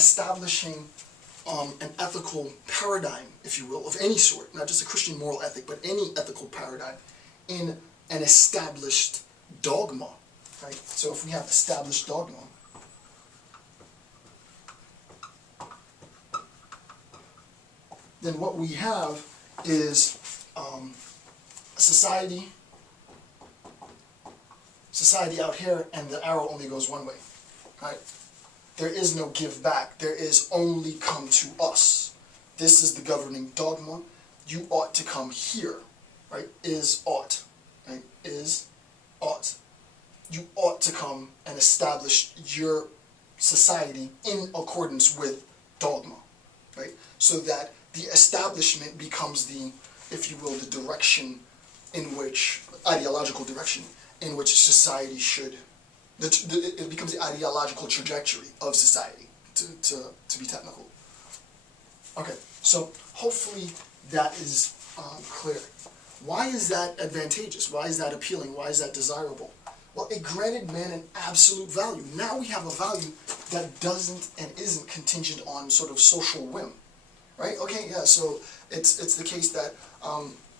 establishing an ethical paradigm, if you will, of any sort, not just a Christian moral ethic, but any ethical paradigm in an established dogma, right? So if we have established dogma, then what we have is a society out here, and the arrow only goes one way, right? There is no give back. There is only come to us. This is the governing dogma. You ought to come here, right? Is ought, right? Is ought. You ought to come and establish your society in accordance with dogma, right? So that the establishment becomes the, if you will, the direction in which, ideological direction in which society should, it becomes the ideological trajectory of society, to be technical. Okay, so hopefully that is clear. Why is that advantageous? Why is that appealing? Why is that desirable? Well, it granted man an absolute value. Now we have a value that doesn't and isn't contingent on sort of social whim, right? Okay, yeah, so it's the case that,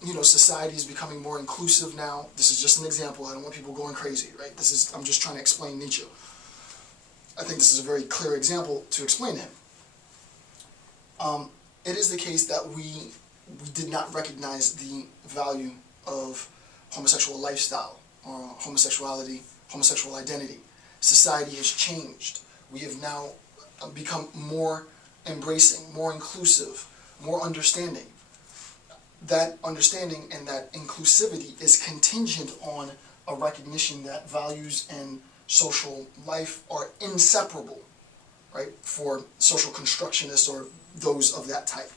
you know, society is becoming more inclusive now. This is just an example. I don't want people going crazy, right? I'm just trying to explain Nietzsche. I think this is a very clear example to explain him. It is the case that we did not recognize the value of homosexual lifestyle or homosexuality, homosexual identity. Society has changed. We have now become more embracing, more inclusive, more understanding. That understanding and that inclusivity is contingent on a recognition that values and social life are inseparable, right, for social constructionists or those of that type.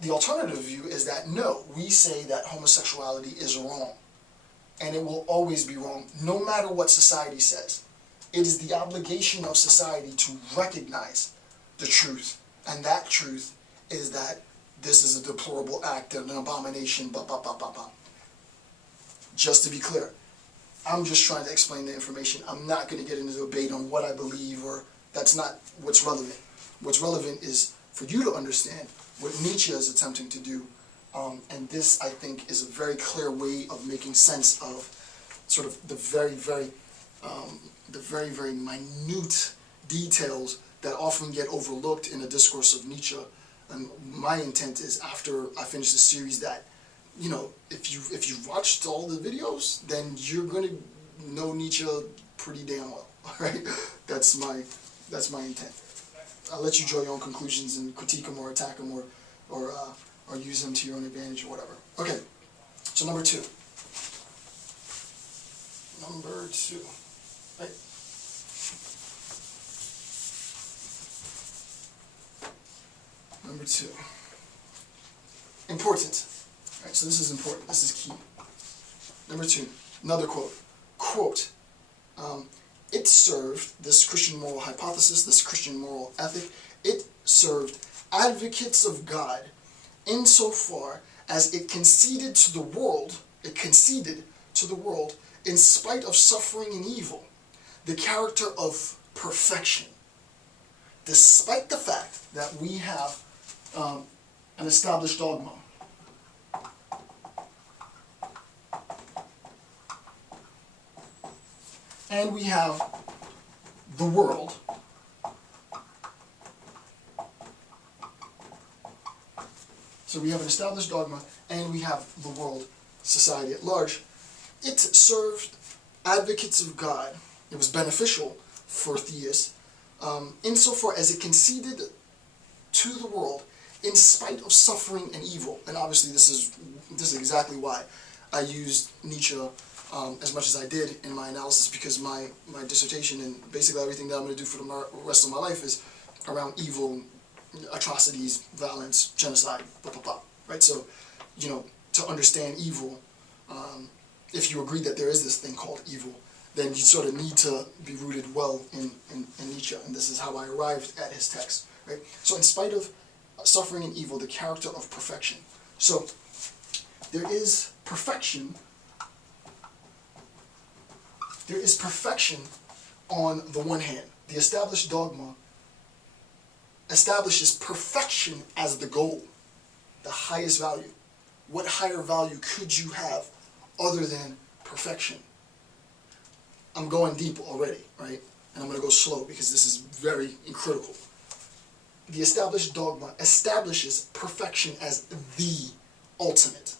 The alternative view is that no, we say that homosexuality is wrong, and it will always be wrong, no matter what society says. It is the obligation of society to recognize the truth, and that truth is that this is a deplorable act and an abomination, blah, blah, blah, blah, blah. Just to be clear, I'm just trying to explain the information. I'm not going to get into a debate on what I believe, or that's not what's relevant. What's relevant is for you to understand what Nietzsche is attempting to do, and this, I think, is a very clear way of making sense of sort of the very, very minute details that often get overlooked in a discourse of Nietzsche. And my intent is, after I finish the series, that, you know, if you've watched all the videos, then you're going to know Nietzsche pretty damn well. All right, that's my intent. I'll let you draw your own conclusions and critique them or attack them or use them to your own advantage or whatever. Okay, so number two. Right. Number two. Important. All right, so this is important. This is key. Number two, another quote. Quote, it served, this Christian moral hypothesis, this Christian moral ethic, it served advocates of God insofar as it conceded to the world, in spite of suffering and evil, the character of perfection. Despite the fact that we have an established dogma, and we have the world, so we have an established dogma, and we have the world, society at large. It served advocates of God. It was beneficial for theists, insofar as it conceded to the world in spite of suffering and evil. And obviously this is exactly why I used Nietzsche as much as I did in my analysis, because my dissertation and basically everything that I'm going to do for the rest of my life is around evil, atrocities, violence, genocide, blah, blah, blah, right? So, you know, to understand evil, if you agree that there is this thing called evil, then you sort of need to be rooted well in Nietzsche, and this is how I arrived at his text, right? So in spite of suffering and evil, the character of perfection. So there is perfection. There is perfection on the one hand. The established dogma establishes perfection as the goal, the highest value. What higher value could you have other than perfection? I'm going deep already, right? And I'm going to go slow because this is very critical. The established dogma establishes perfection as the ultimate,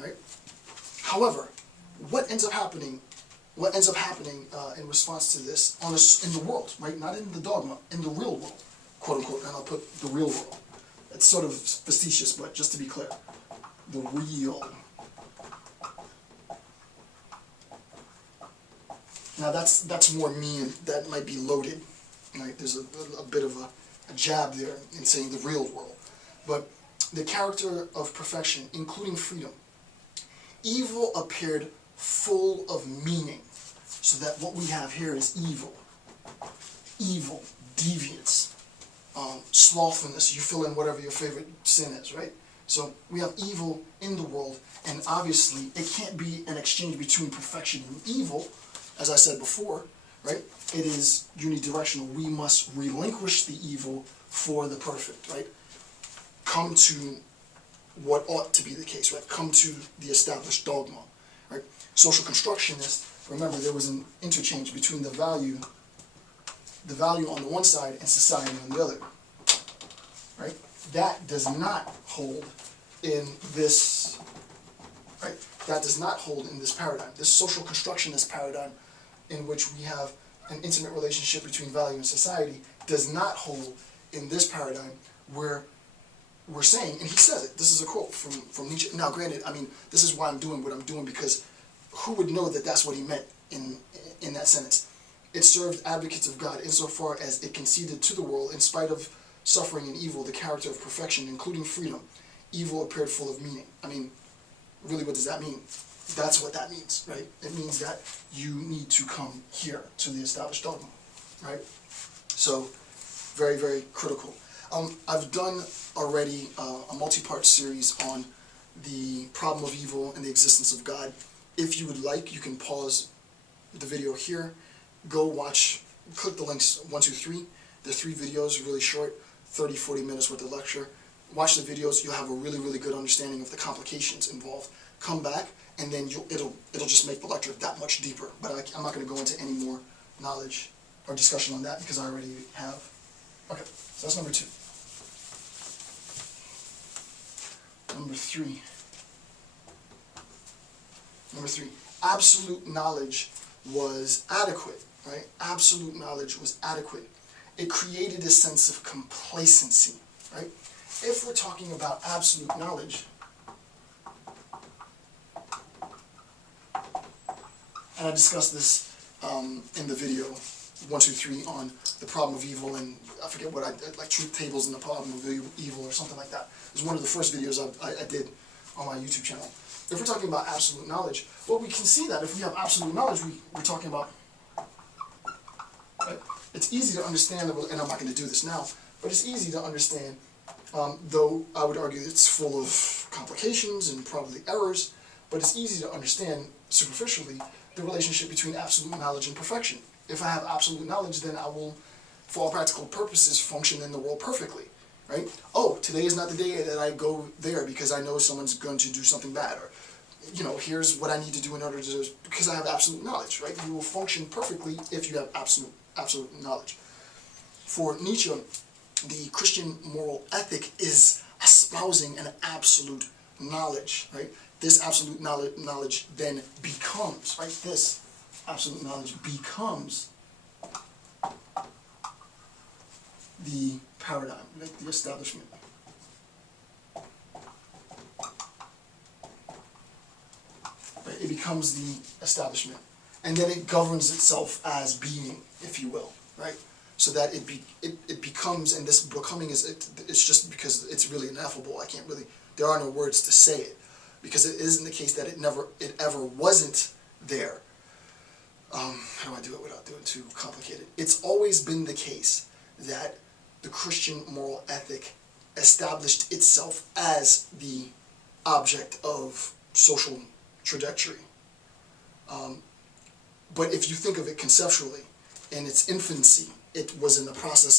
right? However, what ends up happening in response to this in the world, right? Not in the dogma, in the real world, quote unquote, and I'll put the real world. It's sort of facetious, but just to be clear, the real. Now that's more mean, that might be loaded, right? There's a bit of a jab there in saying the real world. But the character of perfection, including freedom, evil appeared full of meaning. So that what we have here is evil. Evil, deviance, slothfulness. You fill in whatever your favorite sin is, right? So we have evil in the world, and obviously it can't be an exchange between perfection and evil, as I said before, right? It is unidirectional. We must relinquish the evil for the perfect, right? Come to what ought to be the case, right? Come to the established dogma, right? Social constructionists, remember there was an interchange between the value on the one side and society on the other, right? That does not hold in this, right? That does not hold in this paradigm. This social constructionist paradigm in which we have an intimate relationship between value and society does not hold in this paradigm where we're saying, and he says it, this is a quote from Nietzsche. Now granted, I mean, this is why I'm doing what I'm doing, because who would know that that's what he meant in that sentence? It served advocates of God insofar as it conceded to the world, in spite of suffering and evil, the character of perfection, including freedom. Evil appeared full of meaning. I mean, really, what does that mean? That's what that means, right? It means that you need to come here to the established dogma, right? So, very, very critical. I've done already a multi-part series on the problem of evil and the existence of God. If you would like, you can pause the video here, go watch, click the links 1, 2, 3. The 3 videos, really short, 30, 40 minutes worth of lecture. Watch the videos, you'll have a really, really good understanding of the complications involved. Come back, and then it'll just make the lecture that much deeper. But I'm not going to go into any more knowledge or discussion on that because I already have. Okay, so that's number 2. Number 3. Number 3. Absolute knowledge was adequate, right? Absolute knowledge was adequate. It created a sense of complacency, right? If we're talking about absolute knowledge, and I discussed this in the video 1, 2, 3 on the problem of evil, and I forget what I did, like truth tables and the problem of evil or something like that. It was one of the first videos I did on my YouTube channel. If we're talking about absolute knowledge, well, we can see that if we have absolute knowledge, we're talking about, right? It's easy to understand, and I'm not going to do this now, but it's easy to understand, though I would argue it's full of complications and probably errors, but it's easy to understand superficially the relationship between absolute knowledge and perfection. If I have absolute knowledge, then I will, for all practical purposes, function in the world perfectly, right? Oh, today is not the day that I go there because I know someone's going to do something bad, or, you know, here's what I need to do in order to, because I have absolute knowledge, right? You will function perfectly if you have absolute knowledge. For Nietzsche, the Christian moral ethic is espousing an absolute knowledge, right? This absolute knowledge then becomes, right? This absolute knowledge becomes the paradigm, right? The establishment. Right? It becomes the establishment. And then it governs itself as being, if you will, right? So that it becomes, and this becoming it's just because it's really ineffable. I can't really, there are no words to say it, because it isn't the case that it ever wasn't there. How do I do it without doing too complicated? It's always been the case that the Christian moral ethic established itself as the object of social trajectory. But if you think of it conceptually, in its infancy, it was in the process of